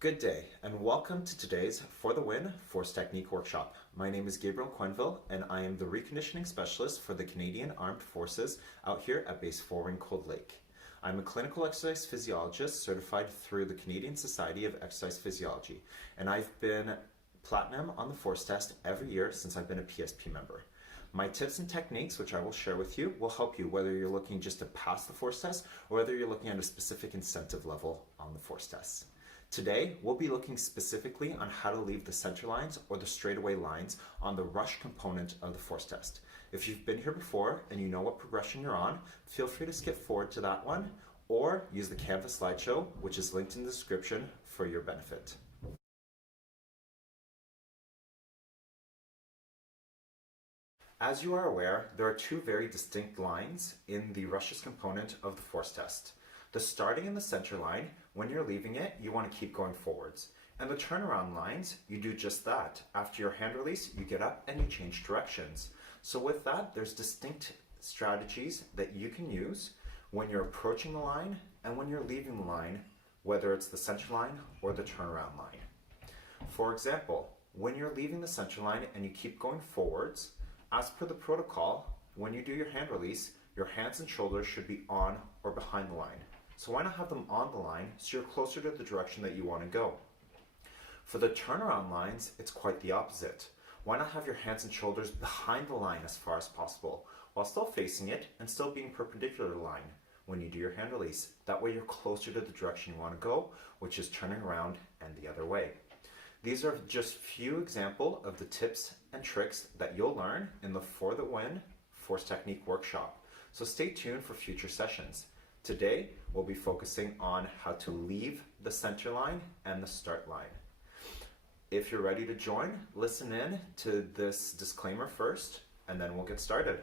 Good day, and welcome to today's For the Win Force Technique Workshop. My name is Gabriel Quenville, and I am the reconditioning specialist for the Canadian Armed Forces out here at Base 4 in Cold Lake. I'm a clinical exercise physiologist certified through the Canadian Society of Exercise Physiology, and I've been platinum on the force test every year since I've been a PSP member. My tips and techniques, which I will share with you, will help you whether you're looking just to pass the force test or whether you're looking at a specific incentive level on the force test. Today, we'll be looking specifically on how to leave the center lines or the straightaway lines on the rush component of the force test. If you've been here before and you know what progression you're on, feel free to skip forward to that one or use the Canvas slideshow, which is linked in the description for your benefit. As you are aware, there are two very distinct lines in the rushes component of the force test. The starting and the center line, when you're leaving it, you want to keep going forwards. And the turnaround lines, you do just that. After your hand release, you get up and you change directions. So with that, there's distinct strategies that you can use when you're approaching the line and when you're leaving the line, whether it's the center line or the turnaround line. For example, when you're leaving the center line and you keep going forwards, as per the protocol, when you do your hand release, your hands and shoulders should be on or behind the line. So why not have them on the line so you're closer to the direction that you want to go? For the turnaround lines, it's quite the opposite. Why not have your hands and shoulders behind the line as far as possible, while still facing it and still being perpendicular to the line when you do your hand release? That way you're closer to the direction you want to go, which is turning around and the other way. These are just few examples of the tips and tricks that you'll learn in the For the Win Force Technique Workshop. So stay tuned for future sessions. Today, we'll be focusing on how to leave the center line and the start line. If you're ready to join, listen in to this disclaimer first, and then we'll get started.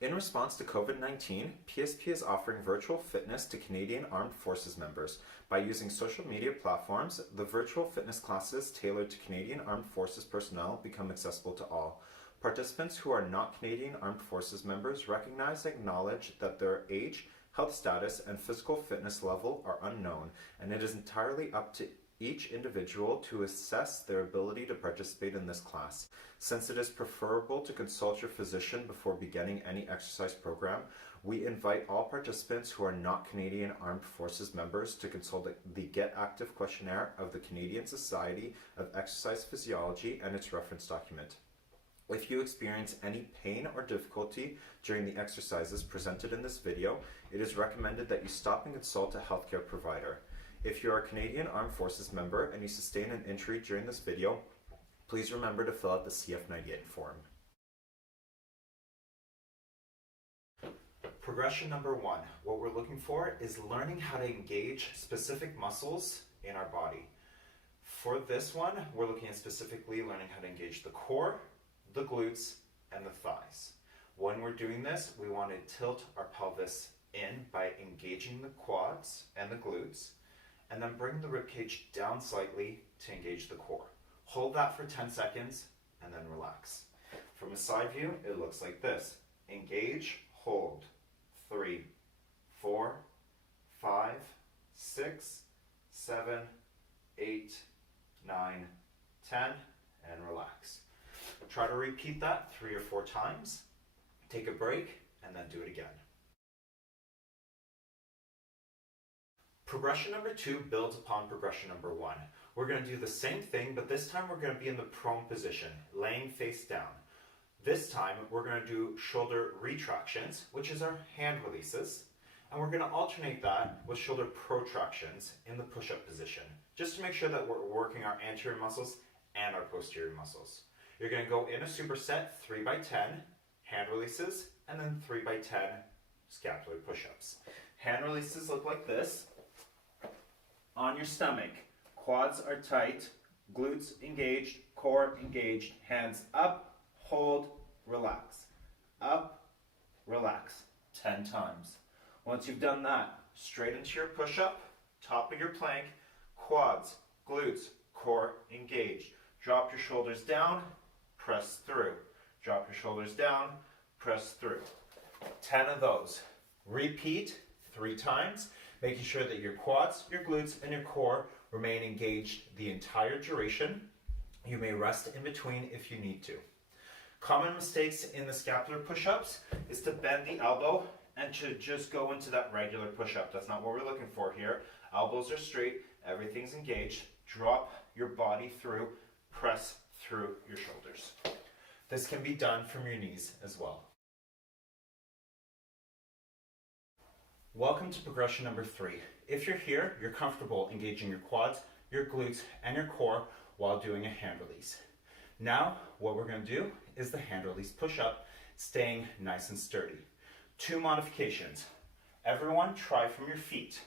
In response to COVID-19, PSP is offering virtual fitness to Canadian Armed Forces members. By using social media platforms, the virtual fitness classes tailored to Canadian Armed Forces personnel become accessible to all. Participants who are not Canadian Armed Forces members recognize and acknowledge that their age, health status, and physical fitness level are unknown, and it is entirely up to each individual to assess their ability to participate in this class. Since it is preferable to consult your physician before beginning any exercise program, we invite all participants who are not Canadian Armed Forces members to consult the Get Active Questionnaire of the Canadian Society of Exercise Physiology and its reference document. If you experience any pain or difficulty during the exercises presented in this video, it is recommended that you stop and consult a healthcare provider. If you are a Canadian Armed Forces member and you sustain an injury during this video, please remember to fill out the CF19 form. Progression number 1. What we're looking for is learning how to engage specific muscles in our body. For this one, we're looking at specifically learning how to engage the core, the glutes, and the thighs. When we're doing this, we want to tilt our pelvis in by engaging the quads and the glutes, and then bring the ribcage down slightly to engage the core. Hold that for 10 seconds and then relax. From a side view, it looks like this. Engage, hold. 3, 4, 5, 6, 7, 8, 9, 10, and relax. Try to repeat that 3 or 4 times. Take a break and then do it again. Progression number 2 builds upon progression number 1. We're going to do the same thing, but this time we're going to be in the prone position, laying face down. This time we're going to do shoulder retractions, which is our hand releases, and we're going to alternate that with shoulder protractions in the push-up position, just to make sure that we're working our anterior muscles and our posterior muscles. You're going to go in a superset 3 by 10, hand releases, and then 3 by 10 scapular push-ups. Hand releases look like this. On your stomach, quads are tight, glutes engaged, core engaged, hands up, hold, relax. Up, relax, 10 times. Once you've done that, straight into your push-up, top of your plank, quads, glutes, core engaged. Drop your shoulders down, press through. Drop your shoulders down, press through. 10 of those. Repeat 3 times, making sure that your quads, your glutes, and your core Remain engaged the entire duration. You may rest in between if you need to. Common mistakes in the scapular push-ups is to bend the elbow and to just go into that regular push-up. That's not what we're looking for here. Elbows are straight, everything's engaged. Drop your body through, press through your shoulders. This can be done from your knees as well. Welcome to progression number 3. If you're here, you're comfortable engaging your quads, your glutes, and your core while doing a hand release. Now, what we're going to do is the hand release push-up, staying nice and sturdy. 2 modifications. Everyone try from your feet.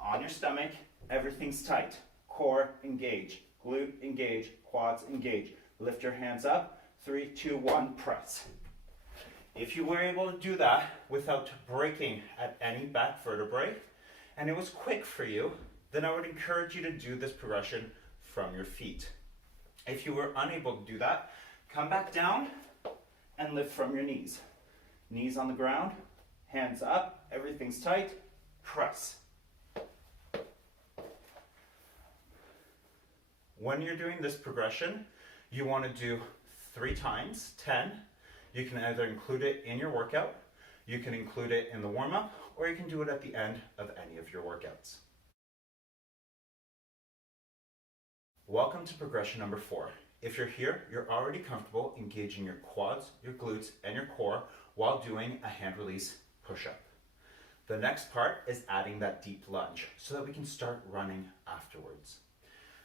On your stomach, everything's tight. Core engage, glute engage, quads engage. Lift your hands up. 3, 2, 1, press. If you were able to do that without breaking at any back vertebrae, and it was quick for you, then I would encourage you to do this progression from your feet. If you were unable to do that, come back down and lift from your knees. Knees on the ground, hands up, everything's tight, press. When you're doing this progression, you want to do 3 times, 10. You can either include it in your workout, you can include it in the warm-up, or you can do it at the end of any of your workouts. Welcome to progression number 4. If you're here, you're already comfortable engaging your quads, your glutes, and your core while doing a hand release push-up. The next part is adding that deep lunge so that we can start running afterwards.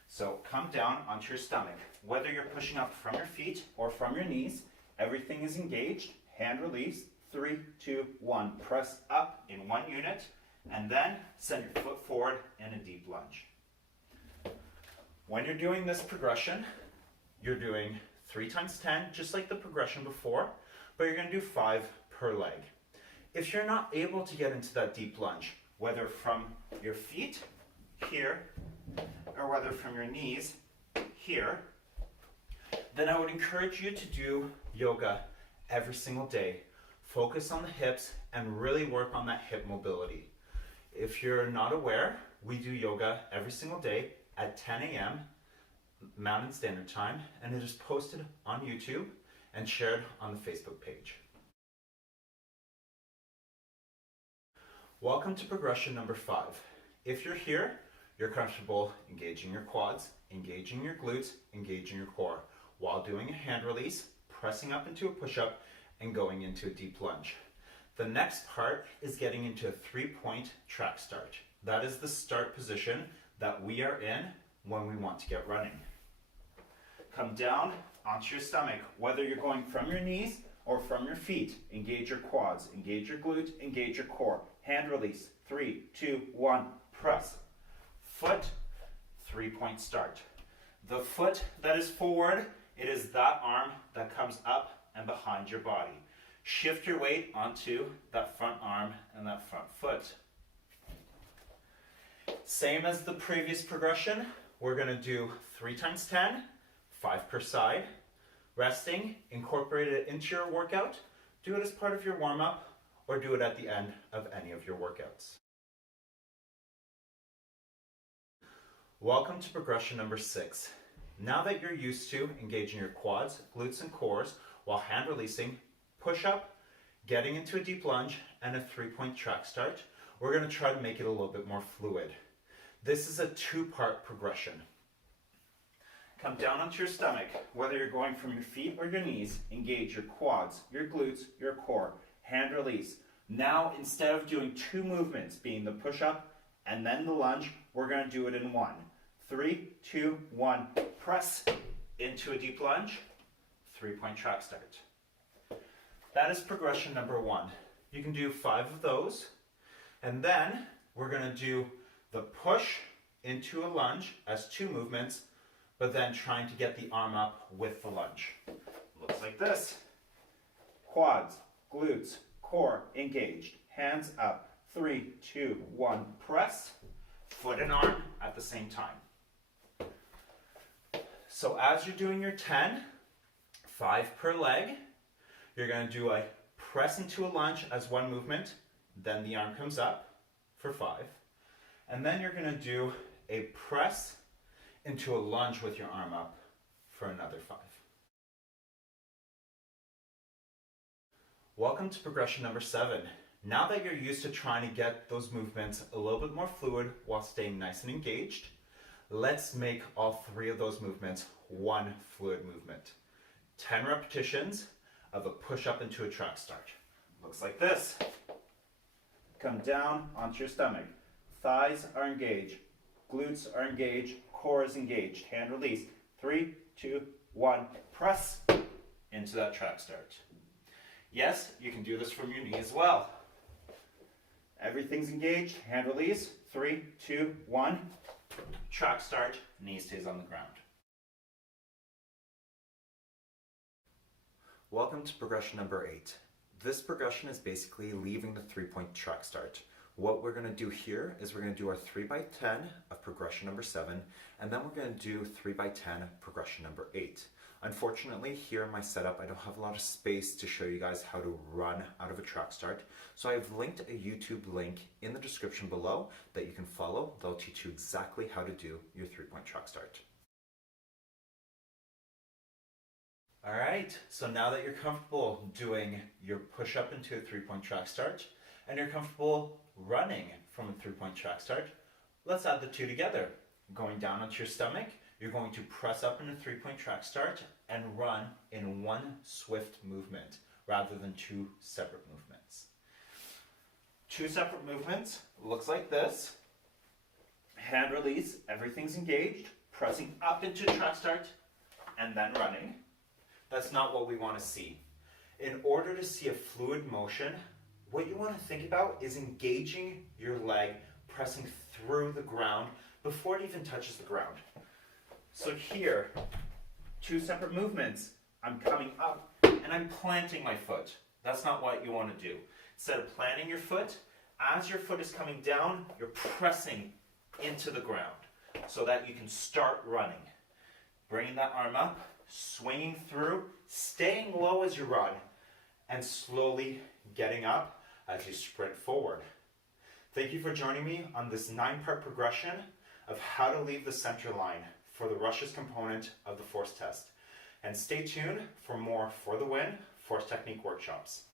So come down onto your stomach. Whether you're pushing up from your feet or from your knees, everything is engaged. Hand release. 3, 2, 1. Press up in 1 unit, and then send your foot forward in a deep lunge. When you're doing this progression, you're doing 3 times 10, just like the progression before, but you're going to do 5 per leg. If you're not able to get into that deep lunge, whether from your feet here, or whether from your knees here, then I would encourage you to do yoga every single day. Focus on the hips and really work on that hip mobility. If you're not aware, we do yoga every single day at 10 a.m. Mountain Standard Time, and it is posted on YouTube and shared on the Facebook page. Welcome to progression number 5. If you're here, you're comfortable engaging your quads, engaging your glutes, engaging your core while doing a hand release, pressing up into a push-up, and going into a deep lunge. The next part is getting into a 3-point track start. That is the start position that we are in when we want to get running. Come down onto your stomach, whether you're going from your knees or from your feet. Engage your quads, engage your glute, engage your core. Hand release. 3, 2, 1, press. Foot, 3-point start. The foot that is forward, it is that arm that comes up and behind your body. Shift your weight onto that front arm and that front foot. Same as the previous progression, we're going to do 3 times 10, 5 per side. Resting, incorporate it into your workout. Do it as part of your warm-up or do it at the end of any of your workouts. Welcome to progression number 6. Now that you're used to engaging your quads, glutes, and cores while hand releasing, push up, getting into a deep lunge, and a 3-point track start, we're going to try to make it a little bit more fluid. This is a 2-part progression. Come down onto your stomach. Whether you're going from your feet or your knees, engage your quads, your glutes, your core. Hand release. Now, instead of doing 2 movements, being the push-up and then the lunge, we're going to do it in 1. 3, 2, 1. Press into a deep lunge. 3-point track start. That is progression number 1. You can do 5 of those. And then we're going to do the push into a lunge as 2 movements, but then trying to get the arm up with the lunge. Looks like this. Quads, glutes, core engaged. Hands up. 3, 2, 1. Press. Foot and arm at the same time. So as you're doing your 10, 5 per leg, you're going to do a press into a lunge as 1 movement, then the arm comes up for 5. And then you're going to do a press into a lunge with your arm up for another 5. Welcome to progression number 7. Now that you're used to trying to get those movements a little bit more fluid while staying nice and engaged, let's make all 3 of those movements one fluid movement. 10 repetitions of a push-up into a track start. Looks like this. Come down onto your stomach. Thighs are engaged. Glutes are engaged. Core is engaged. Hand release. 3, 2, 1. Press into that track start. Yes, you can do this from your knee as well. Everything's engaged. Hand release. 3, 2, 1. Track start. Knee stays on the ground. Welcome to progression number 8. This progression is basically leaving the 3-point track start. What we're going to do here is we're going to do our 3x10 of progression number 7, and then we're going to do 3x10 progression number 8. Unfortunately, here in my setup, I don't have a lot of space to show you guys how to run out of a track start. So I've linked a YouTube link in the description below that you can follow. They'll teach you exactly how to do your 3-point track start. All right, so now that you're comfortable doing your push-up into a 3-point track start, and you're comfortable running from a 3-point track start, let's add the 2 together. Going down onto your stomach, you're going to press up in a 3-point track start and run in one swift movement rather than 2 separate movements. 2 separate movements looks like this. Hand release, everything's engaged, pressing up into track start and then running. That's not what we want to see. In order to see a fluid motion, what you want to think about is engaging your leg, pressing through the ground before it even touches the ground. So here, 2 separate movements. I'm coming up and I'm planting my foot. That's not what you want to do. Instead of planting your foot, as your foot is coming down, you're pressing into the ground so that you can start running. Bringing that arm up, swinging through, staying low as you run, and slowly getting up as you sprint forward. Thank you for joining me on this 9-part progression of how to leave the center line for the rushes component of the force test. And stay tuned for more For the Win force technique workshops.